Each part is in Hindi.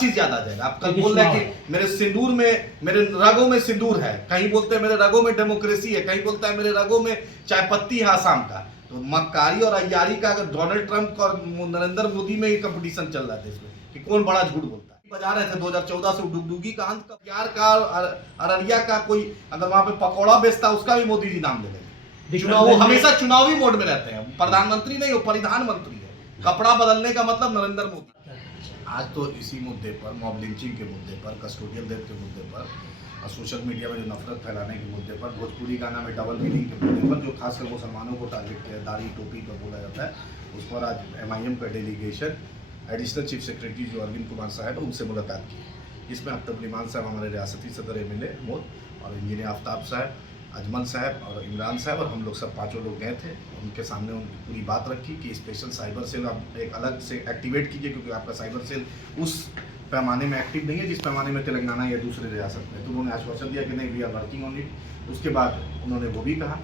चीज याद आ जाएगा। आप कल बोल रहे हैं कि मेरे सिंदूर में, मेरे रगों में सिंदूर है, कहीं बोलते हैं मेरे रगों में डेमोक्रेसी है, कहीं बोलता है मेरे रगों में चाय पत्ती है आसाम का। तो मक्कारी और अय्यारी का अगर डोनाल्ड ट्रंप और नरेंद्र मोदी में ही कंपटीशन चल रहा है देश में कि कौन बड़ा झूठ बोलता है। बजा रहे थे 2014 से डुगडुगी का अंत यार का अररिया का कोई अगर वहां पे पकौड़ा बेचता उसका भी मोदी जी नाम ले लेंगे। चुनाव वो हमेशा चुनावी मोड में रहते हैं, प्रधानमंत्री नहीं, वो परिधान मंत्री है। कपड़ा बदलने का मतलब नरेंद्र मोदी। आज तो इसी मुद्दे पर, मॉब लिंचिंग के मुद्दे पर, कस्टोडियल डेथ के मुद्दे पर और सोशल मीडिया में जो नफरत फैलाने के मुद्दे पर, भोजपुरी गाना में डबल मीनिंग के मुद्दे पर, जो खासकर मुसलमानों को टारगेट किया दाढ़ी टोपी पर बोला जाता है, उस पर आज MIM का डेलीगेशन एडिशनल चीफ सेक्रेटरी जो अरविंद कुमार साहब है उनसे मुलाकात की, जिसमें अख्तर इमान साहब हमारे रियासती सदर MLA मोद और इंजीनियर आफ्ताब साहब, अजमल साहब और इमरान साहब और हम लोग सब पाँचों लोग गए थे। उनके सामने उनकी पूरी बात रखी कि स्पेशल साइबर सेल आप एक अलग से एक्टिवेट कीजिए, क्योंकि आपका साइबर सेल उस पैमाने में एक्टिव नहीं है जिस पैमाने में तेलंगाना या दूसरे रियासत में। तो उन्होंने आश्वासन दिया कि नहीं, we are working on it. उसके बाद उन्होंने वो भी कहा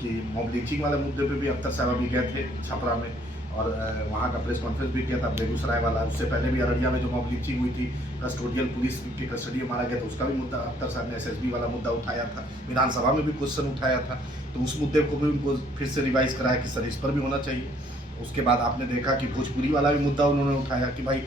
कि मॉब लिंचिंग वाले मुद्दे पे भी अख्तर साहब अभी गए थे छपरा में और वहाँ का प्रेस कॉन्फ्रेंस भी किया था। बेगूसराय वाला, उससे पहले भी अररिया में जो मॉब लिंचिंग हुई थी, कस्टोडियल पुलिस के कस्टडी में मारा गया था, उसका भी मुद्दा अख्तर साहब ने SSB वाला मुद्दा उठाया था, विधानसभा में भी क्वेश्चन उठाया था। तो उस मुद्दे को भी उनको फिर से रिवाइज कराया कि सर इस पर भी होना चाहिए। उसके बाद आपने देखा कि भोजपुरी वाला भी मुद्दा उन्होंने उठाया कि भाई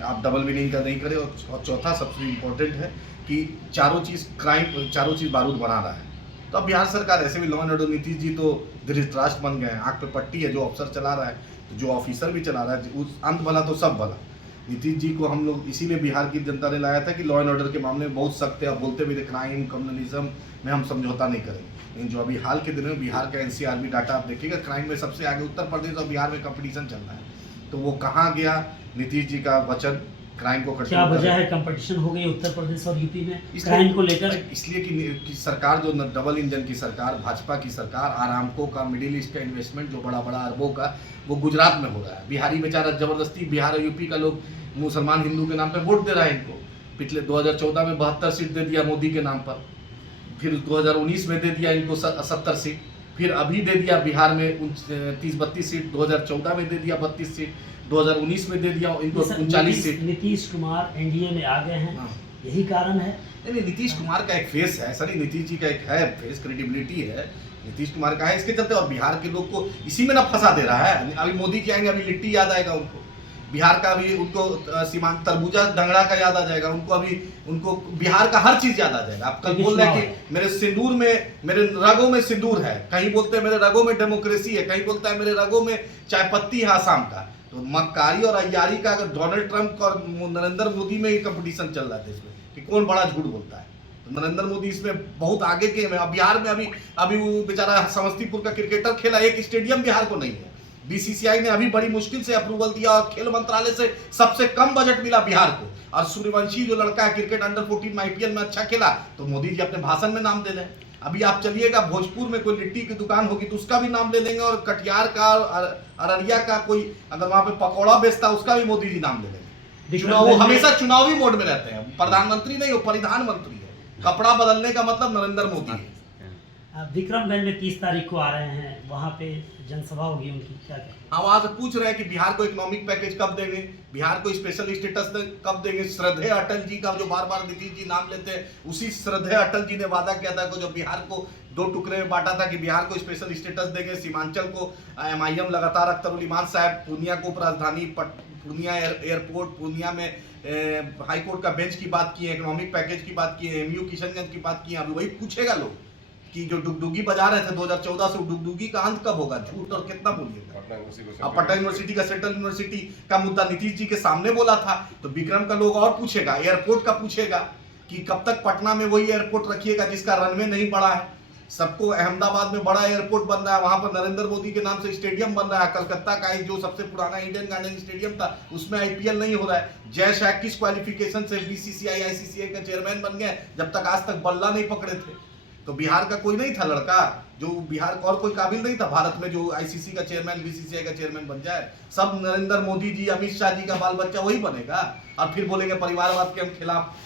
आप डबल मीनिंग का नहीं करें। और चौथा सबसे इम्पोर्टेंट है कि चारों चीज़ क्राइम, चारों चीज़ बारूद बना रहा है। तो अब बिहार सरकार ऐसे भी law and order, Nitish ji तो धृतराष्ट्र बन गए हैं, आँख पे पट्टी है, जो अफसर चला रहा है, तो जो ऑफिसर भी चला रहा है, उस अंत भला तो सब भला। नीतीश जी को हम लोग इसीलिए बिहार की जनता ने लाया था कि लॉ एंड ऑर्डर के मामले में बहुत सख्त है। अब बोलते भी थे क्राइम कम्युनलिज्म में हम समझौता नहीं करेंगे, लेकिन जो अभी हाल के दिनों में बिहार का NCRB डाटा आप देखिएगा, क्राइम में सबसे आगे उत्तर प्रदेश और बिहार में कंपटीशन चल रहा है। तो वो कहाँ गया नीतीश जी का वचन क्राइम को क्या वजह है कंपटीशन हो गई उत्तर प्रदेश और यूपी में क्राइम को लेकर? इसलिए कि सरकार जो डबल इंजन की सरकार, भाजपा की सरकार, आरामको का, मिडिल ईस्ट का इन्वेस्टमेंट जो बड़ा बड़ा अरबों का, वो गुजरात में हो रहा है। बिहारी बेचारा जबरदस्ती, बिहार और यूपी का लोग मुसलमान हिंदू के नाम पर वोट दे रहा है इनको। पिछले 2014 में 72 सीट दे दिया मोदी के नाम पर, फिर 2019 में दे दिया इनको 70 सीट, फिर अभी दे दिया बिहार में 30-32 सीट, 2014 में दे दिया 32 सीट, 2019 में दे दिया इनको 39 सीट। नीतीश कुमार NDA में आ गए हैं, यही कारण है? नहीं, नीतीश कुमार का एक फेस है सर, नीतीश जी का एक है फेस, क्रेडिबिलिटी है नीतीश कुमार का है, इसके चलते। और बिहार के लोग को इसी में ना फंसा दे रहा है। अभी मोदी जी आएंगे, अभी लिट्टी याद आएगा उनको, बिहार का भी उनको सीमांत तरबूजा दंगड़ा का याद आ जाएगा उनको, अभी उनको बिहार का हर चीज याद आ जाएगा। आप कल बोल रहे हैं कि मेरे सिंदूर में, मेरे रगों में सिंदूर है, कहीं बोलते हैं मेरे रगों में डेमोक्रेसी है, कहीं बोलता है मेरे रगों में चाय पत्ती है आसाम का। तो मक्कारी और अय्यारी का अगर डोनाल्ड ट्रंप और नरेंद्र मोदी में ही कंपटीशन चल रहा है देश में कि कौन बड़ा झूठ बोलता है, तो नरेंद्र मोदी इसमें बहुत आगे के हैं। बिहार में अभी वो बेचारा समस्तीपुर का क्रिकेटर खेला, एक स्टेडियम बिहार को नहीं है। BCCI ने अभी बड़ी मुश्किल से अप्रूवल दिया और खेल मंत्रालय से सबसे कम बजट मिला बिहार को। और सूर्यवंशी जो लड़का है क्रिकेट अंडर 14 में IPL में अच्छा खेला, तो मोदी जी अपने भाषण में नाम दे रहे हैं। अभी आप चलिएगा भोजपुर में कोई लिट्टी की दुकान होगी तो उसका भी नाम ले लेंगे, और कटिहार का, अररिया का कोई अगर वहां पे पकौड़ा बेचता उसका भी मोदी जी नाम ले लेंगे। चुनाव वो हमेशा चुनावी मोड में रहते हैं, प्रधानमंत्री नहीं, वो परिधान मंत्री है। कपड़ा बदलने का मतलब नरेंद्र मोदी है। विक्रमगंज में 30 तारीख को आ रहे हैं, वहाँ पे जनसभा होगी उनकी, क्या कहें? हाँ, वहां से पूछ रहे हैं कि बिहार को इकोनॉमिक पैकेज कब देंगे, बिहार को स्पेशल स्टेटस कब देंगे। श्रद्धेय अटल जी का जो बार बार नीतीश जी नाम लेते हैं, उसी श्रद्धेय अटल जी ने वादा किया था कि जो बिहार को 2 टुकड़े में बांटा था कि बिहार को स्पेशल स्टेटस देंगे, सीमांचल को MIM लगातार अख्तर इमान साहब, पूर्णिया को उपराजधानी, पूर्णिया एयरपोर्ट, पूर्णिया में हाई कोर्ट का बेंच की बात की है, इकोनॉमिक पैकेज की बात की है, MU किशनगंज की बात की है। अभी वही पूछेगा लोग कि जो डुगडुगी बजा रहे थे 2014 से, डुगडुगी का अंत कब होगा? झूठ और कितना बोलिएगा। पटना यूनिवर्सिटी का, सेंट्रल यूनिवर्सिटी का मुद्दा नीतीश जी के सामने बोला था, तो विक्रम का लोग और पूछेगा, एयरपोर्ट का पूछेगा कि कब तक पटना में वही एयरपोर्ट रखिएगा जिसका रनवे नहीं बढ़ा है। सबको अहमदाबाद में बड़ा एयरपोर्ट बन रहा है, वहां पर नरेंद्र मोदी के नाम से स्टेडियम बन रहा है। कलकत्ता का जो सबसे पुराना इंडियन गार्डन स्टेडियम था उसमें IPL नहीं हो रहा है। जय शाह किस क्वालिफिकेशन से BCCI ICCI का चेयरमैन बन गए, जब तक आज तक बल्ला नहीं पकड़े थे। तो बिहार का कोई नहीं था लड़का जो बिहार का, और कोई काबिल नहीं था भारत में जो ICC का चेयरमैन, BCCI का चेयरमैन बन जाए। सब नरेंद्र मोदी जी, अमित शाह जी का बाल बच्चा वही बनेगा, और फिर बोलेंगे परिवारवाद के हम खिलाफ।